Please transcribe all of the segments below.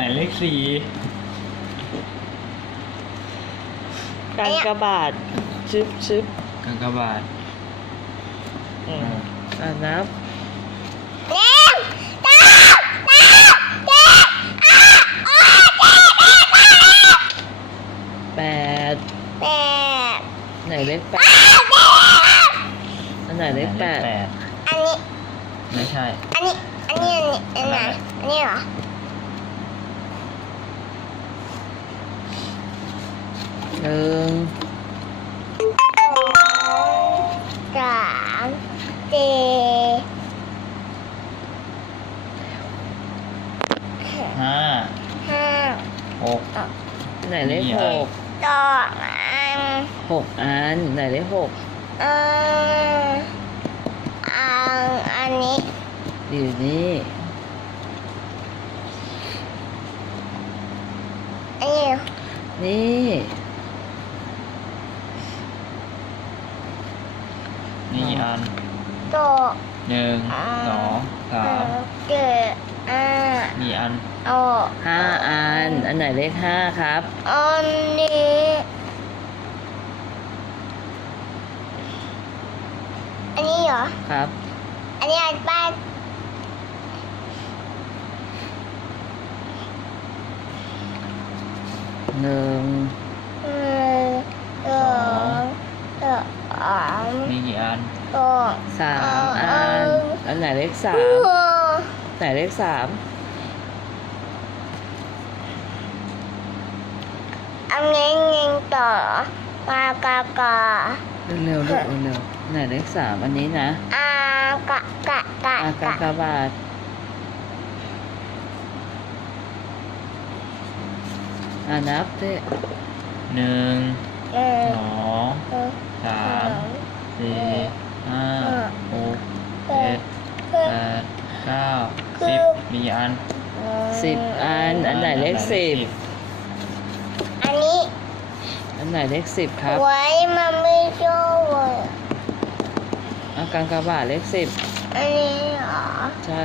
ไหนเลขสี่กากบาทชิบชิบกากบาทอ่านับไหนเลขแปดอันไหนเลขแปดอันนี้ ไม่ใช่ อันนี้ อันนี้ อันนี้อันไหนอันนี้เหรอหนึ่งสามสห้าห้าหกไหนเลขหกต่อหกอันไหนเลขหกเอออันอันนี้ อยู่นี่นี่นี่อันตัวหนึ่งสองสามเกตอันมีอันห้าอันอันไหนเลขห้าครับ อันนี้ อันนี้เหรอ ครับ อันนี้อันแปดหนึ่งอันอัน ไหนเลขสามไหนเลขสามอันนี้ยิงต่อปากากาเร็วเร็วเร็วๆไหนเลขสามอันนี้นะอากะกะกะอากะกะบาทอันนับเด้หนึ่งสองสามสี่ห้า8 9 10 มีอันสิบอัน อันไหนเลขสิบอันนี้ อันไหนเลขสิบครับ ไว้มาไม่ชอบเลยอากางกระบาดเลขสิบอันนี้เหรอใช่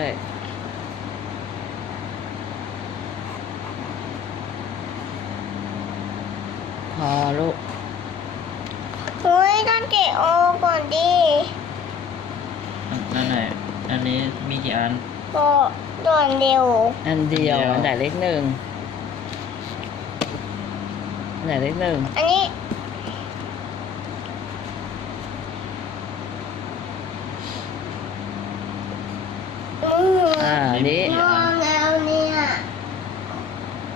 พาลูกโอ้ยต้องเก็บโอ้ก่อนอันนี้มีกี่อันก็ตัวเดียวอันเดียว อันไหนเล็กหนึ่งอันไหนเล็กหนึ่ง อันนี้ อ่านี้